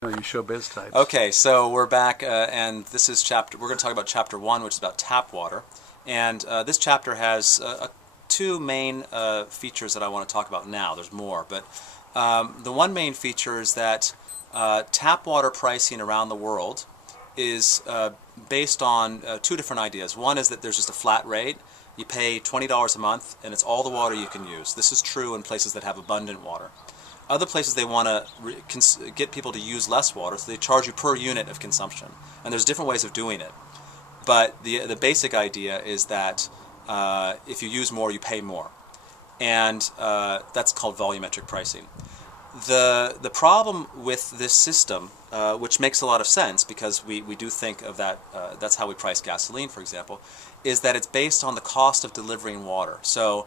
No, you show biz types. Okay, so we're back, and this is chapter. We're going to talk about chapter 1, which is about tap water. And this chapter has two main features that I want to talk about now. There's more, but the one main feature is that tap water pricing around the world is based on two different ideas. One is that there's just a flat rate. You pay $20 a month, and it's all the water you can use. This is true in places that have abundant water. Other places they want to get people to use less water, so they charge you per unit of consumption. And there's different ways of doing it. But the basic idea is that if you use more, you pay more. And that's called volumetric pricing. The problem with this system, which makes a lot of sense because we do think of that, that's how we price gasoline, for example, is that it's based on the cost of delivering water. So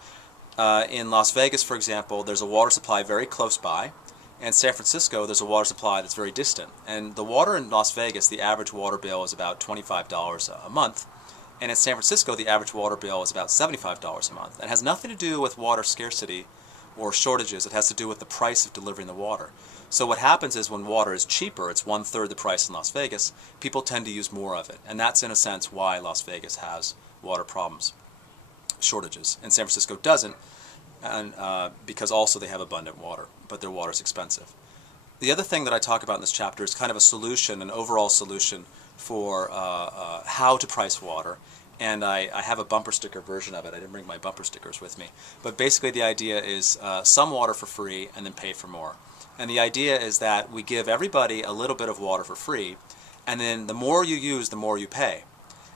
in Las Vegas, for example, there's a water supply very close by. In San Francisco, there's a water supply that's very distant. And the water in Las Vegas, the average water bill is about $25 a month. And in San Francisco, the average water bill is about $75 a month. It has nothing to do with water scarcity or shortages. It has to do with the price of delivering the water. So what happens is when water is cheaper, it's 1/3 the price in Las Vegas, people tend to use more of it. And that's, in a sense, why Las Vegas has water problems, shortages, and San Francisco doesn't, and because also they have abundant water, but their water is expensive. The other thing that I talk about in this chapter is kind of a solution, an overall solution for how to price water, and I have a bumper sticker version of it. I didn't bring my bumper stickers with me, but basically the idea is some water for free and then pay for more. And the idea is that we give everybody a little bit of water for free, and then the more you use, the more you pay.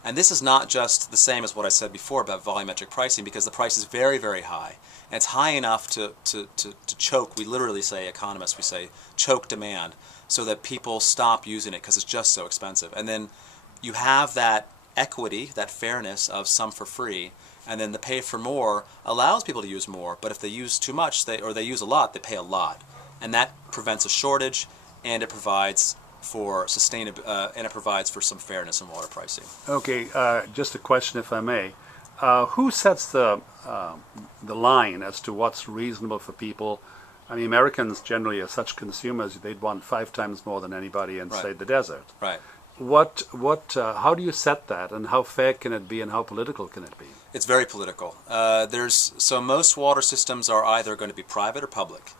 And this is not just the same as what I said before about volumetric pricing, because the price is very, very high. And it's high enough to choke, we literally say, economists, we say, choke demand, so that people stop using it because it's just so expensive. And then you have that equity, that fairness of some for free, and then the pay for more allows people to use more, but if they use too much, or they use a lot, they pay a lot. And that prevents a shortage, and it provides for and it provides for some fairness in water pricing. Okay, just a question, if I may. Who sets the line as to what's reasonable for people? I mean, Americans generally are such consumers; they'd want 5 times more than anybody in, say, the desert. Right. How do you set that, and how fair can it be, and how political can it be? It's very political. So most water systems are either going to be private or public.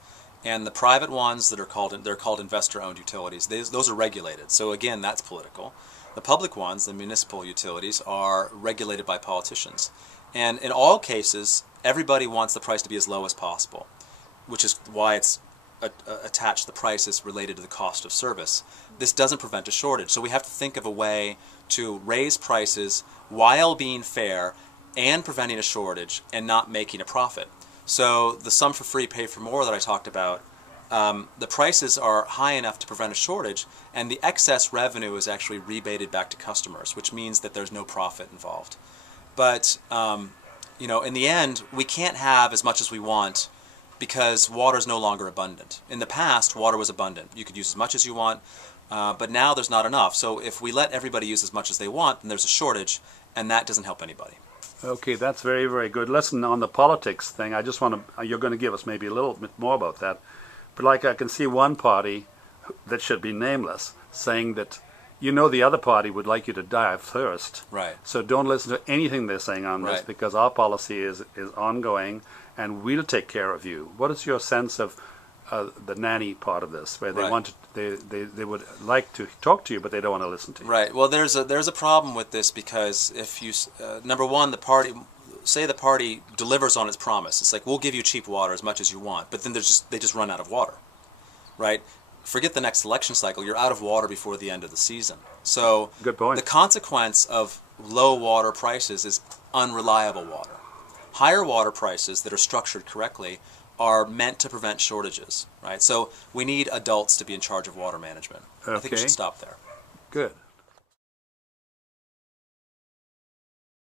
And the private ones that are they're called investor-owned utilities. Those are regulated. So again, that's political. The public ones, the municipal utilities, are regulated by politicians. And in all cases, everybody wants the price to be as low as possible, which is why it's attached. The price is related to the cost of service. This doesn't prevent a shortage. So we have to think of a way to raise prices while being fair and preventing a shortage and not making a profit. So the sum for free, pay for more that I talked about, the prices are high enough to prevent a shortage, and the excess revenue is actually rebated back to customers, which means that there's no profit involved. But in the end, we can't have as much as we want because water is no longer abundant. In the past, water was abundant. You could use as much as you want, but now there's not enough. So if we let everybody use as much as they want, then there's a shortage, and that doesn't help anybody. Okay, that's very, very good. Listen, on the politics thing, I just want to, you're going to give us maybe a little bit more about that. But like I can see one party that should be nameless saying that, the other party would like you to die of thirst. Right. So don't listen to anything they're saying on this because our policy is ongoing and we'll take care of you. What is your sense of the nanny part of this, where they want to, they would like to talk to you, but they don't want to listen to you? Right. Well, there's a problem with this because if you number one, the party delivers on its promise. It's like, we'll give you cheap water as much as you want, but then they just run out of water, right? Forget the next election cycle. You're out of water before the end of the season. So good point. The consequence of low water prices is unreliable water. Higher water prices that are structured correctly are meant to prevent shortages, right? So we need adults to be in charge of water management. Okay. I think we should stop there. Good.